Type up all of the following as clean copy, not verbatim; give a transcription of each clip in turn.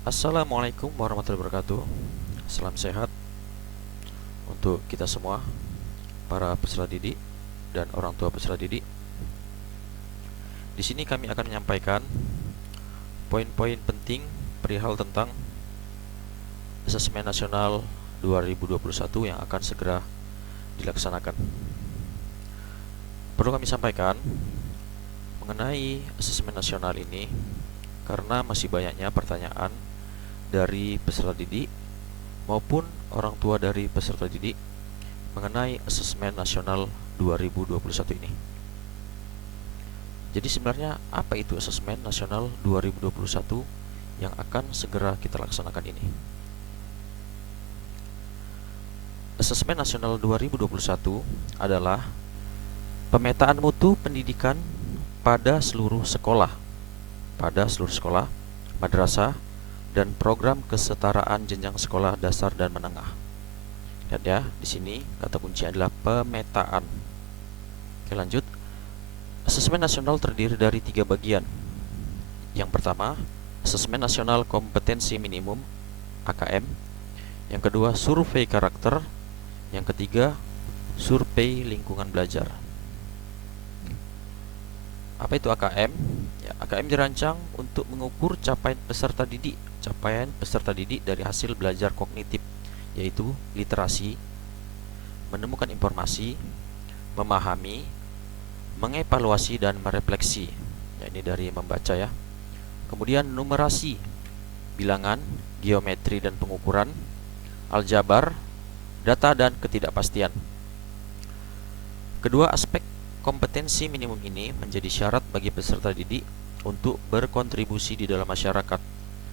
Assalamualaikum warahmatullahi wabarakatuh. Salam sehat untuk kita semua, para peserta didik dan orang tua peserta didik. Di sini kami akan menyampaikan poin-poin penting perihal tentang Asesmen Nasional 2021 yang akan segera dilaksanakan. Perlu kami sampaikan mengenai Asesmen Nasional ini karena masih banyaknya pertanyaan dari peserta didik maupun orang tua dari peserta didik mengenai Asesmen Nasional 2021 ini. Jadi sebenarnya apa itu Asesmen Nasional 2021 yang akan segera kita laksanakan ini? Asesmen Nasional 2021 adalah pemetaan mutu pendidikan pada seluruh sekolah, madrasah, dan program kesetaraan jenjang sekolah dasar dan menengah. Lihat ya, di sini kata kunci adalah pemetaan. Oke, lanjut. Asesmen nasional terdiri dari 3 bagian. Yang pertama, Asesmen Nasional Kompetensi Minimum (AKM). Yang kedua, survei karakter. Yang ketiga, survei lingkungan belajar. Apa itu AKM? Ya, AKM dirancang untuk mengukur capaian peserta didik dari hasil belajar kognitif, yaitu literasi, menemukan informasi, memahami, mengevaluasi dan merefleksi. Ya, ini dari membaca ya. Kemudian numerasi, bilangan, geometri dan pengukuran, aljabar, data dan ketidakpastian. Kedua aspek kompetensi minimum ini menjadi syarat bagi peserta didik untuk berkontribusi di dalam masyarakat,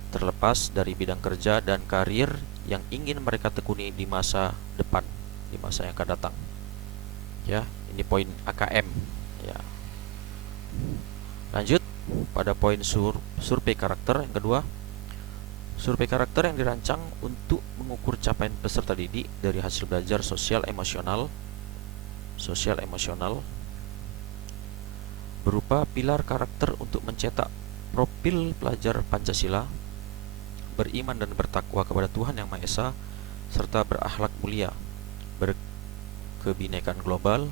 terlepas dari bidang kerja dan karir yang ingin mereka tekuni di masa depan, di masa yang akan datang. Ya, ini poin AKM. Ya. Lanjut pada poin survei karakter yang kedua. Survei karakter yang dirancang untuk mengukur capaian peserta didik dari hasil belajar sosial emosional berupa pilar karakter untuk mencetak profil pelajar Pancasila, beriman dan bertakwa kepada Tuhan Yang Maha Esa, serta berakhlak mulia, berkebinekaan global,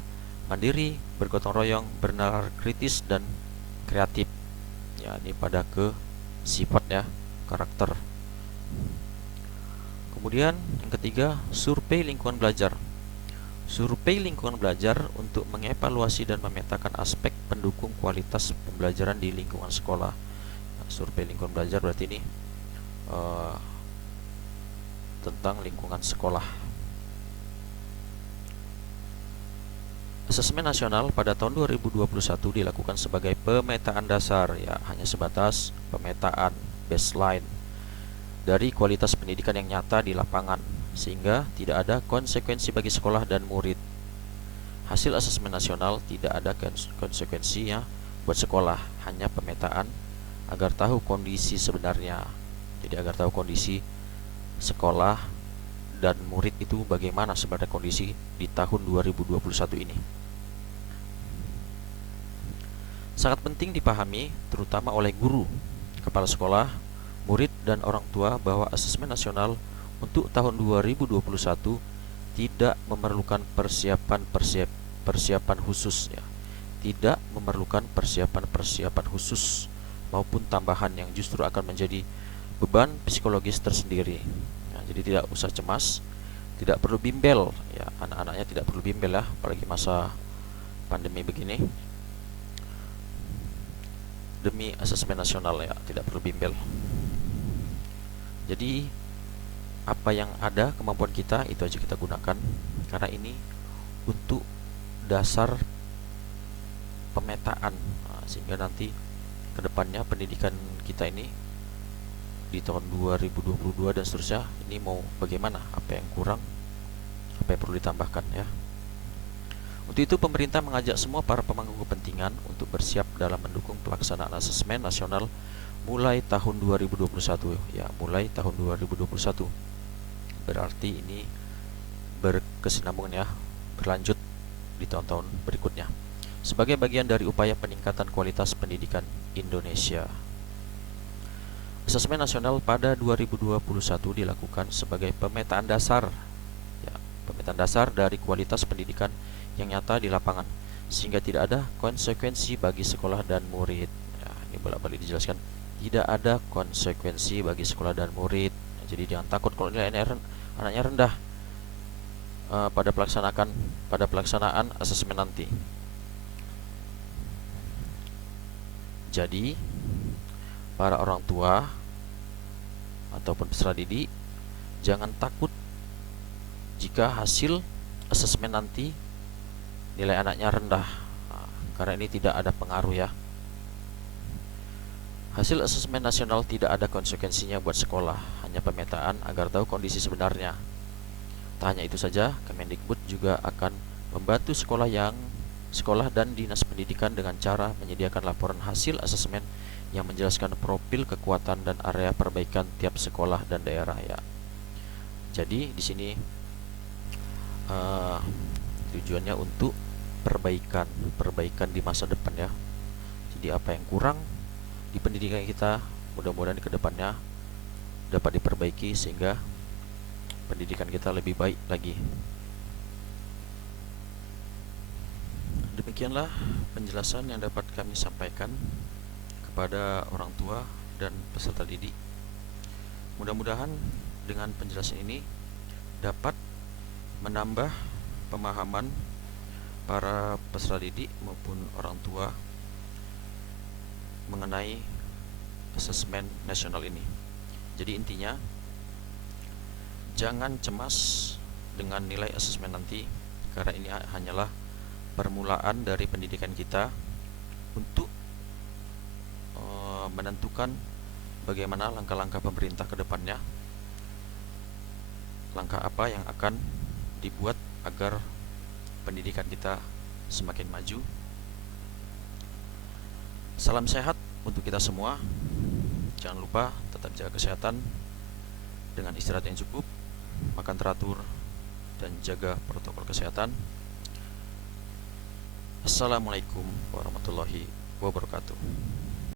mandiri, bergotong royong, bernalar kritis dan kreatif. Ya, ini pada ke sifat ya, karakter. Kemudian yang ketiga, survei lingkungan belajar. Survei lingkungan belajar untuk mengevaluasi dan memetakan aspek pendukung kualitas pembelajaran di lingkungan sekolah. Nah, survei lingkungan belajar berarti ini tentang lingkungan sekolah. Asesmen nasional pada tahun 2021 dilakukan sebagai pemetaan dasar, ya hanya sebatas pemetaan baseline dari kualitas pendidikan yang nyata di lapangan, sehingga tidak ada konsekuensi bagi sekolah dan murid. Hasil asesmen nasional tidak ada konsekuensinya buat sekolah, hanya pemetaan agar tahu kondisi sebenarnya. Jadi agar tahu kondisi sekolah dan murid itu bagaimana sebenarnya kondisi di tahun 2021 ini. Sangat penting dipahami terutama oleh guru, kepala sekolah, murid dan orang tua bahwa asesmen nasional untuk tahun 2021 tidak memerlukan persiapan khusus ya. Tidak memerlukan persiapan khusus maupun tambahan yang justru akan menjadi beban psikologis tersendiri. Ya, jadi tidak usah cemas, tidak perlu bimbel ya, anak-anaknya tidak perlu bimbel ya, apalagi masa pandemi begini. Demi asesmen nasional ya, tidak perlu bimbel. Jadi apa yang ada kemampuan kita itu aja kita gunakan, karena ini untuk dasar pemetaan. Nah, sehingga nanti kedepannya pendidikan kita ini di tahun 2022 dan seterusnya ini mau bagaimana, apa yang kurang, apa yang perlu ditambahkan ya. Untuk itu pemerintah mengajak semua para pemangku kepentingan untuk bersiap dalam mendukung pelaksanaan asesmen nasional mulai tahun 2021 ya, mulai tahun 2021. Berarti ini berkesinambungan ya, berlanjut di tahun-tahun berikutnya sebagai bagian dari upaya peningkatan kualitas pendidikan Indonesia. Asesmen nasional pada 2021 dilakukan sebagai pemetaan dasar, ya, pemetaan dasar dari kualitas pendidikan yang nyata di lapangan, sehingga tidak ada konsekuensi bagi sekolah dan murid. Ya, ini bolak-balik dijelaskan, tidak ada konsekuensi bagi sekolah dan murid. Ya, jadi jangan takut kalau nilai anaknya rendah pada pelaksanaan asesmen nanti. Jadi para orang tua ataupun peserta didik jangan takut jika hasil asesmen nanti nilai anaknya rendah. Karena ini tidak ada pengaruh ya. Hasil asesmen nasional tidak ada konsekuensinya buat sekolah, hanya pemetaan agar tahu kondisi sebenarnya. Tak hanya itu saja, Kemendikbud juga akan membantu sekolah dan dinas pendidikan dengan cara menyediakan laporan hasil asesmen yang menjelaskan profil kekuatan dan area perbaikan tiap sekolah dan daerah ya. Jadi di sini tujuannya untuk perbaikan di masa depan ya. Jadi apa yang kurang di pendidikan kita mudah-mudahan ke depannya dapat diperbaiki sehingga pendidikan kita lebih baik lagi. Demikianlah penjelasan yang dapat kami sampaikan kepada orang tua dan peserta didik. Mudah-mudahan dengan penjelasan ini dapat menambah pemahaman para peserta didik maupun orang tua mengenai asesmen nasional ini. Jadi intinya, jangan cemas dengan nilai asesmen nanti, karena ini hanyalah permulaan dari pendidikan kita untuk menentukan bagaimana langkah-langkah pemerintah ke depannya, langkah apa yang akan dibuat agar pendidikan kita semakin maju. Salam sehat untuk kita semua. Jangan lupa tetap jaga kesehatan dengan istirahat yang cukup, makan teratur, dan jaga protokol kesehatan. Assalamualaikum warahmatullahi wabarakatuh.